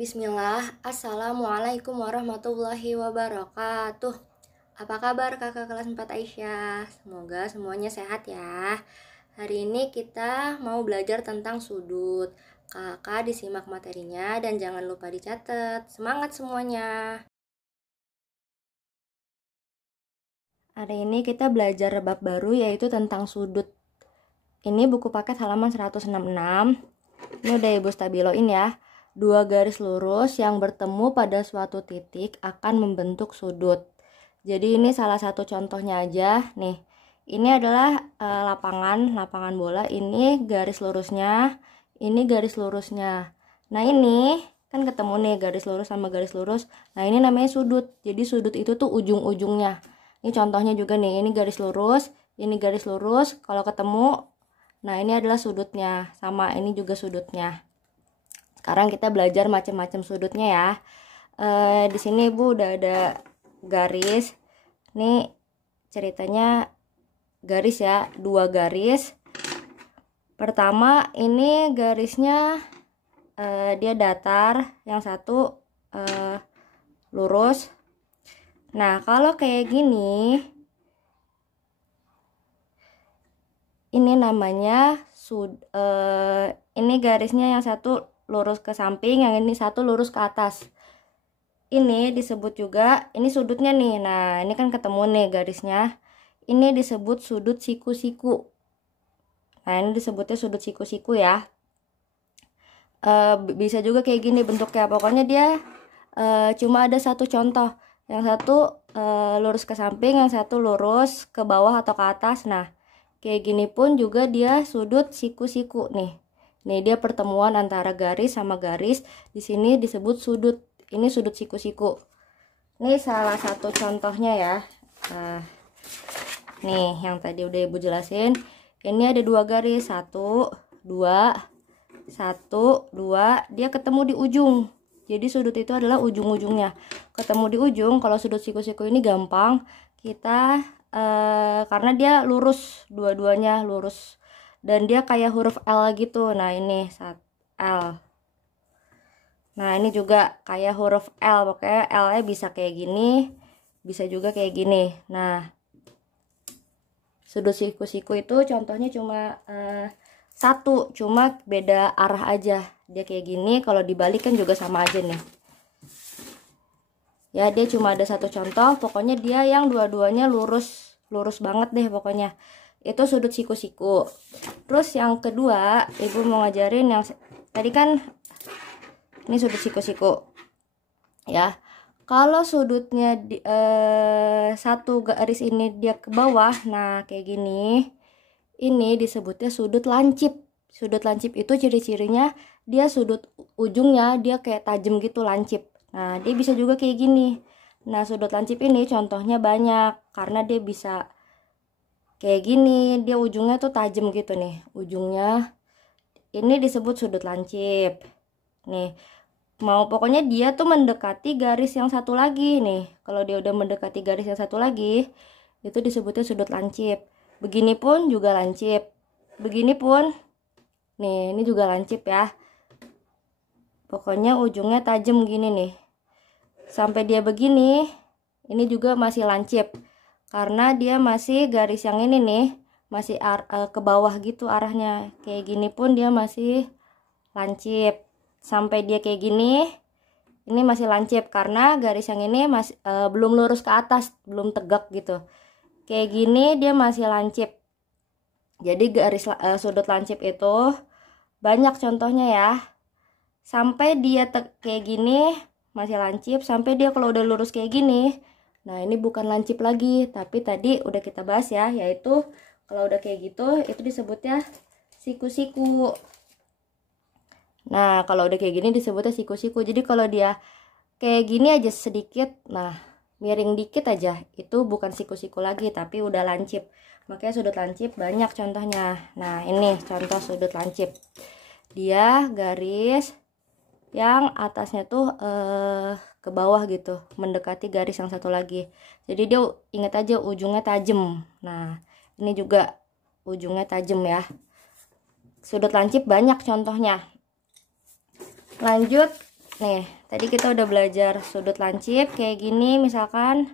Bismillah, Assalamualaikum warahmatullahi wabarakatuh. Apa kabar kakak kelas 4 Aisyah? Semoga semuanya sehat ya. Hari ini kita mau belajar tentang sudut. Kakak disimak materinya dan jangan lupa dicatat. Semangat semuanya. Hari ini kita belajar bab baru yaitu tentang sudut. Ini buku paket halaman 166. Ini udah Ibu stabiloin ya. Dua garis lurus yang bertemu pada suatu titik akan membentuk sudut. Jadi ini salah satu contohnya aja nih. Ini adalah lapangan bola. Ini garis lurusnya, ini garis lurusnya. Nah ini kan ketemu nih garis lurus sama garis lurus. Nah ini namanya sudut. Jadi sudut itu tuh ujung-ujungnya. Ini contohnya juga nih. Ini garis lurus, ini garis lurus. Kalau ketemu, nah ini adalah sudutnya. Sama ini juga sudutnya. Sekarang kita belajar macam-macam sudutnya ya. Di sini Ibu udah ada garis. Nih ceritanya garis ya, dua garis. Pertama ini garisnya dia datar, yang satu lurus. Nah kalau kayak gini, ini namanya ini garisnya yang satu lurus ke samping, yang ini satu lurus ke atas. Ini disebut juga, ini sudutnya nih. Nah ini kan ketemu nih garisnya. Ini disebut sudut siku-siku. Nah ini disebutnya sudut siku-siku ya. Bisa juga kayak gini bentuknya. Pokoknya dia cuma ada satu contoh. Yang satu lurus ke samping, yang satu lurus ke bawah atau ke atas. Nah kayak gini pun juga dia sudut siku-siku nih. Nih dia pertemuan antara garis sama garis. Di sini disebut sudut. Ini sudut siku-siku. Ini salah satu contohnya ya. Nih yang tadi udah Ibu jelasin. Ini ada dua garis, satu, dua, dia ketemu di ujung. Jadi sudut itu adalah ujung-ujungnya. Ketemu di ujung, kalau sudut siku-siku ini gampang. Kita karena dia lurus, dua-duanya lurus. Dan dia kayak huruf L gitu. Nah ini L. Nah ini juga kayak huruf L. Pokoknya L-nya bisa kayak gini, bisa juga kayak gini. Nah sudut siku-siku itu contohnya cuma satu, cuma beda arah aja. Dia kayak gini, kalau dibalik kan juga sama aja nih. Ya dia cuma ada satu contoh, pokoknya dia yang dua-duanya lurus, lurus banget deh pokoknya. Itu sudut siku-siku. Terus yang kedua, Ibu mau ngajarin yang tadi kan ini sudut siku-siku. Ya. Kalau sudutnya satu garis ini dia ke bawah, nah kayak gini. Ini disebutnya sudut lancip. Sudut lancip itu ciri-cirinya dia sudut ujungnya dia kayak tajam gitu, lancip. Nah, dia bisa juga kayak gini. Nah, sudut lancip ini contohnya banyak karena dia bisa kayak gini, dia ujungnya tuh tajam gitu nih. Ujungnya ini disebut sudut lancip. Nih, pokoknya dia tuh mendekati garis yang satu lagi nih. Kalau dia udah mendekati garis yang satu lagi, itu disebutnya sudut lancip. Begini pun juga lancip. Begini pun, nih ini juga lancip ya. Pokoknya ujungnya tajam gini nih. Sampai dia begini, ini juga masih lancip. Karena dia masih garis yang ini nih, masih ke bawah gitu arahnya. Kayak gini pun dia masih lancip. Sampai dia kayak gini, ini masih lancip karena garis yang ini masih belum lurus ke atas, belum tegak gitu. Kayak gini dia masih lancip. Jadi garis sudut lancip itu banyak contohnya ya. Sampai dia kayak gini masih lancip, sampai dia kalau udah lurus kayak gini, nah ini bukan lancip lagi, tapi tadi udah kita bahas ya, yaitu kalau udah kayak gitu itu disebutnya siku-siku. Nah kalau udah kayak gini disebutnya siku-siku. Jadi kalau dia kayak gini aja sedikit, nah miring dikit aja, itu bukan siku-siku lagi tapi udah lancip. Makanya sudut lancip banyak contohnya. Nah ini contoh sudut lancip. Dia garis yang atasnya tuh ke bawah gitu, mendekati garis yang satu lagi. Jadi dia ingat aja ujungnya tajam. Nah ini juga ujungnya tajam ya. Sudut lancip banyak contohnya. Lanjut Nih, tadi kita udah belajar sudut lancip kayak gini misalkan.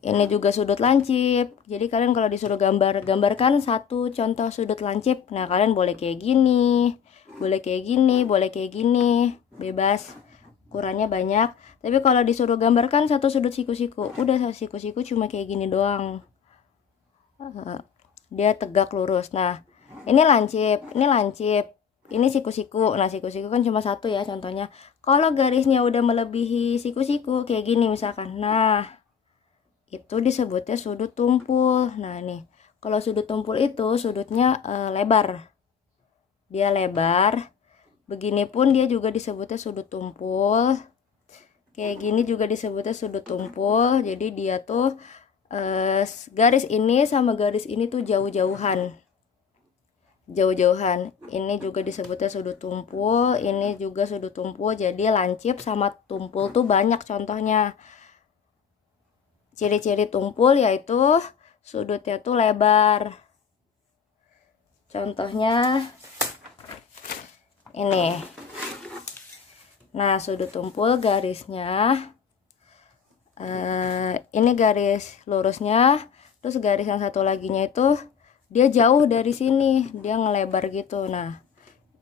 Ini juga sudut lancip. Jadi kalian kalau disuruh gambarkan satu contoh sudut lancip. Nah, kalian boleh kayak gini, boleh kayak gini, boleh kayak gini. Bebas. Ukurannya banyak. Tapi kalau disuruh gambarkan satu sudut siku-siku, udah siku-siku cuma kayak gini doang. Dia tegak lurus. Nah, ini lancip, ini lancip. Ini siku-siku. Nah, siku-siku kan cuma satu ya contohnya. Kalau garisnya udah melebihi siku-siku kayak gini misalkan. Nah, itu disebutnya sudut tumpul. Nah, nih, kalau sudut tumpul itu sudutnya lebar. Dia lebar. Begini pun dia juga disebutnya sudut tumpul. Kayak gini juga disebutnya sudut tumpul. Jadi dia tuh garis ini sama garis ini tuh jauh-jauhan. Jauh-jauhan. Ini juga disebutnya sudut tumpul, ini juga sudut tumpul. Jadi lancip sama tumpul tuh banyak contohnya. Ciri-ciri tumpul yaitu sudutnya tuh lebar. Contohnya ini. Nah, sudut tumpul garisnya ini garis lurusnya, terus garis yang satu laginya itu dia jauh dari sini, dia ngelebar gitu. Nah,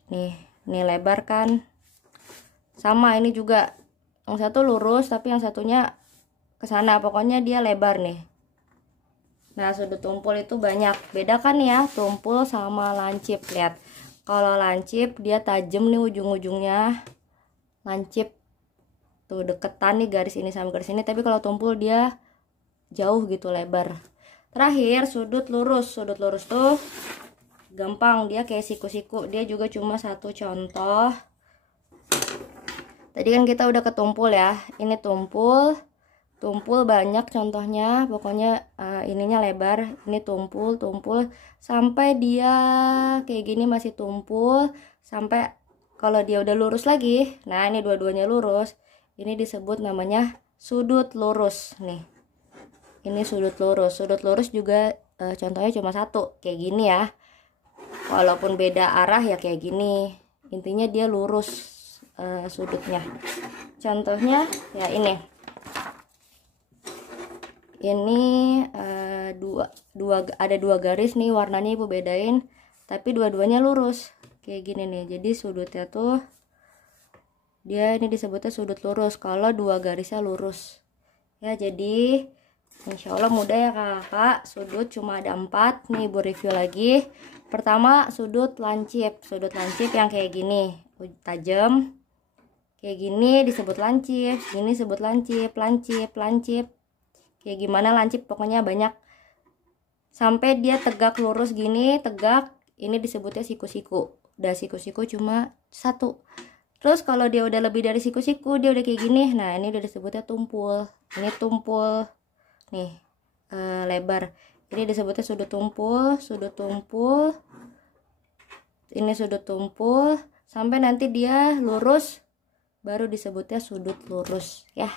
nih lebar kan. Sama ini juga. Yang satu lurus tapi yang satunya ke sana, pokoknya dia lebar nih. Nah, sudut tumpul itu banyak. Bedakan ya tumpul sama lancip. Lihat. Kalau lancip dia tajam nih ujung-ujungnya. Lancip tuh deketan nih garis ini sama garis ini, tapi kalau tumpul dia jauh gitu lebar. Terakhir sudut lurus. Sudut lurus tuh gampang, dia kayak siku-siku. Dia juga cuma satu contoh. Tadi kan kita udah ketumpul ya. Ini tumpul. Tumpul banyak contohnya, pokoknya ininya lebar. Ini tumpul sampai dia kayak gini masih tumpul, sampai kalau dia udah lurus lagi. Nah, ini dua-duanya lurus. Ini disebut namanya sudut lurus nih. Ini sudut lurus. Sudut lurus juga contohnya cuma satu, kayak gini ya. Walaupun beda arah ya kayak gini. Intinya dia lurus sudutnya. Contohnya ya ini. Ini ada dua garis nih, warnanya ibu bedain, tapi dua-duanya lurus kayak gini nih. Jadi sudutnya tuh dia ini disebutnya sudut lurus kalau dua garisnya lurus ya. Jadi insya Allah mudah ya kakak. Sudut cuma ada 4 nih, ibu review lagi. Pertama sudut lancip. Sudut lancip yang kayak gini tajam kayak gini disebut lancip. Gini disebut lancip. Lancip kayak gimana lancip, pokoknya banyak. Sampai dia tegak lurus gini, tegak, ini disebutnya siku-siku. Udah siku-siku cuma satu. Terus kalau dia udah lebih dari siku-siku, dia udah kayak gini. Nah, ini udah disebutnya tumpul. Ini tumpul nih lebar. Ini disebutnya sudut tumpul. Ini sudut tumpul sampai nanti dia lurus, baru disebutnya sudut lurus ya.